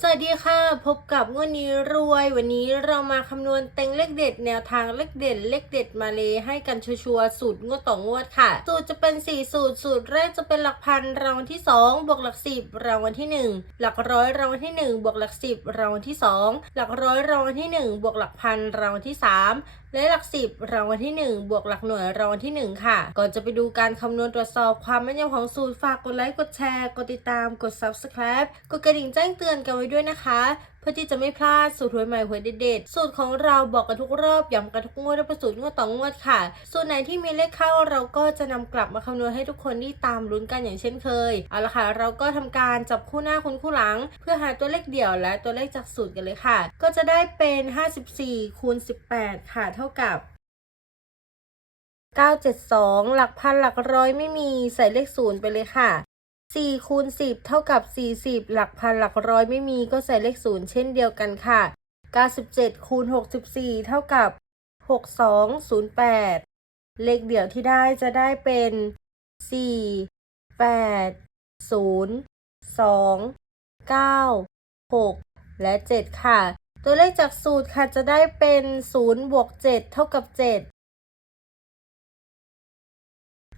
สวัสดีค่ะ พบกับงวดนี้รวยวันนี้เรามาคำนวณเต็งเลขเด็ด แนวทางเลขเด็ดเลขเด็ดมาเลยให้กันชัวร์สูตรงวดต่องวดค่ะ สูตรจะเป็น 4 สูตร สูตรแรกจะเป็นหลักพันรางวัลที่ 2 บวกหลัก 10รางวัลที่ 1 หลักร้อยรางวัลที่ 1 บวกหลัก 10รางวัลที่ 2 หลักร้อยรางวัลที่ 1 บวกหลักพันรางวัลที่ 3และหลักสิบรางวัลที่ 1 บวกหลักหน่วยรางวัลที่ 1 ค่ะ ก่อนจะไปดูการคำนวณตรวจสอบความแม่นยำของสูตรฝากกดไลค์กดแชร์ กดติดตามกด subscribe กดกระดิ่งแจ้งเตือนกันไว้ด้วยนะคะ เพื่อที่จะไม่พลาดสูตรหวยใหม่หวยเด็ดๆสูตรของเราบอกกันทุกรอบย้ำกันทุกงวดและประสูตรงวดต่องวดค่ะ ส่วนไหนที่มีเลขเข้าเราก็จะนำกลับมาคำนวณให้ทุกคนที่ตามลุ้นกันอย่างเช่นเคยเอาละค่ะ เราก็ทำการจับคู่หน้าคุณคู่หลัง เพื่อหาตัวเลขเดี่ยวและตัวเลขจากสูตรกันเลยค่ะ ก็จะได้เป็น 54คูณ18 ค่ะ เท่ากับ972 หลักพันหลักร้อยไม่มีใส่เลขศูนย์ไปเลยค่ะ 4คูณ10 เท่ากับ 40 หลักพันหลักร้อยไม่มีก็ใส่เลขศูนย์เช่นเดียวกันค่ะ 97คูณ64 เท่ากับ 6208 เลขเดี่ยวที่ได้จะได้เป็น 4 8 0 2 9 6 และ 7 ค่ะ ตัวเลขจากสูตรค่ะจะได้เป็น 0 บวก 7 เท่ากับ 7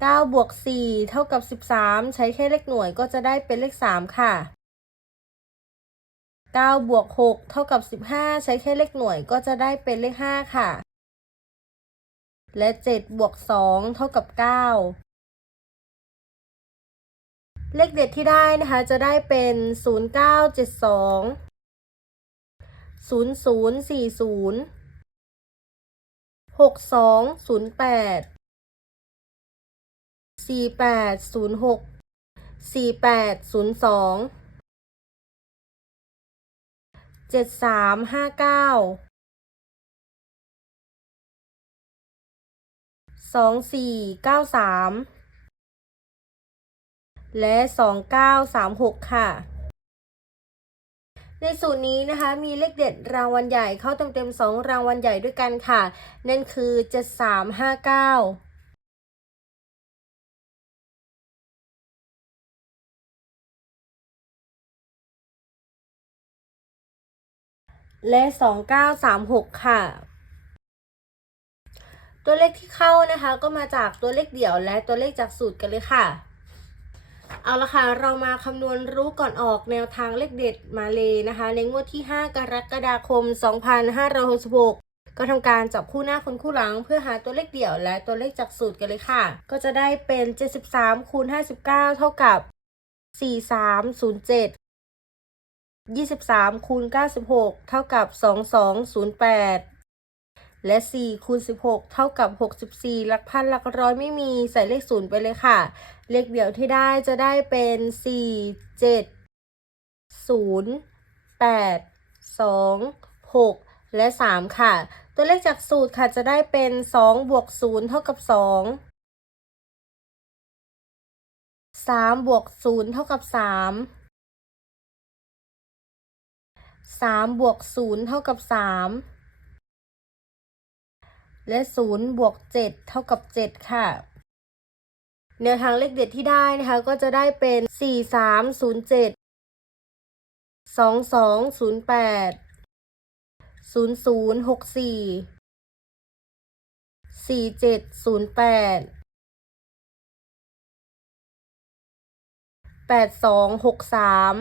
9 บวก 4 เท่ากับ 13 ใช้แค่เลขหน่วยก็จะได้เป็นเลข 3 ค่ะ 9 บวก 6 เท่ากับ 15 ใช้แค่เลขหน่วยก็จะได้เป็นเลข 5 ค่ะ และ 7 บวก 2 เท่ากับ 9เลขเด็ดที่ได้นะคะจะได้เป็น 0972 0040 6208 สี่แปดศูนย์หกสี่แปดศูนย์สองเจ็ดสามห้าเก้าสองสี่เก้าสามและสองเก้าสามหกค่ะ ในสูตรนี้นะคะมีเลขเด็ดรางวัลใหญ่เข้าเต็มๆสองรางวัลใหญ่ด้วยกันค่ะ นั่นคือ เจ็ดสามห้าเก้าและ2936ค่ะ ตัวเลขที่เข้านะคะก็มาจากตัวเลขเดี่ยวและตัวเลขจากสูตรกันเลยค่ะ เอาละค่ะ เรามาคำนวณรู้ก่อนออกแนวทางเลขเด็ดมาเลยนะคะ ในงวดที่ 5 กรกฎาคม 2566ก็ทำการจับคู่หน้าคนคู่หลัง เพื่อหาตัวเลขเดี่ยวและตัวเลขจากสูตรกันเลยค่ะ ก็จะได้เป็น 73คูณ59 เท่ากับ 4307 23คูณ96 เท่ากับ 2208 และ 4คูณ16 เท่ากับ 64 หลักพันหลักร้อยไม่มีใส่เลขศูนย์ไปเลยค่ะ เลขเดี่ยวที่ได้จะได้เป็น 4 7 0 8 2 6 และ 3 ค่ะ ตัวเลขจากสูตรค่ะจะได้เป็น 2 บวก 0 เท่ากับ 2 3 บวก 0 เท่ากับ 3 สามบวกศูนย์เท่ากับสามและศูนย์บวกเจ็ดเท่ากับเจ็ดค่ะแนวทางเลขเด็ดที่ได้นะคะ ก็จะได้เป็นสี่สามศูนย์เจ็ดสองสองศูนย์แปดศูนย์ศูนย์หกสี่สี่เจ็ดศูนย์แปดแปดสองหกสาม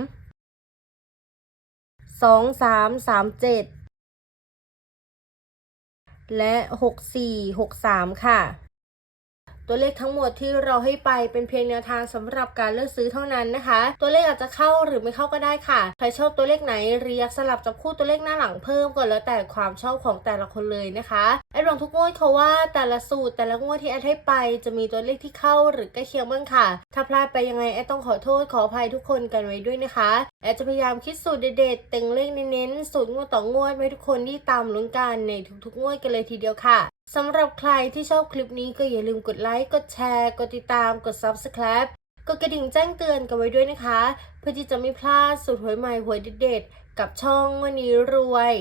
สองสามสามเจ็ดและหกสี่หกสามค่ะ ตัวเลขทั้งหมดที่เราให้ไปเป็นเพียงแนวทางสำหรับการเลือกซื้อเท่านั้นนะคะ ตัวเลขอาจจะเข้าหรือไม่เข้าก็ได้ค่ะ ใครชอบตัวเลขไหนเรียกสลับจับคู่ตัวเลขหน้าหลังเพิ่มก็แล้วแต่ความชอบของแต่ละคนเลยนะคะไอ้ลองทุกงวดเขาว่าแต่ละสูตรแต่ละงวดที่แอดให้ไป จะมีตัวเลขที่เข้าหรือใกล้เคียงบ้างค่ะ ถ้าพลาดไปยังไงแอดต้องขอโทษขออภัยทุกคนกันไว้ด้วยนะคะแอดจะพยายามคิดสูตรเด็ดๆเต็งเลขเน้นๆสูตรงวดต่องวดไว้ทุกคนที่ตามลุ้นกันในทุกๆงวดกันเลยทีเดียวค่ะ สำหรับใครที่ชอบคลิปนี้ก็อย่าลืมกดไลค์ กดแชร์ กดติดตาม กด Subscribe กดกระดิ่งแจ้งเตือนกันไว้ด้วยนะคะ เพื่อที่จะไม่พลาดสูตรหวยใหม่หวยเด็ดๆกับช่องวันนี้รวย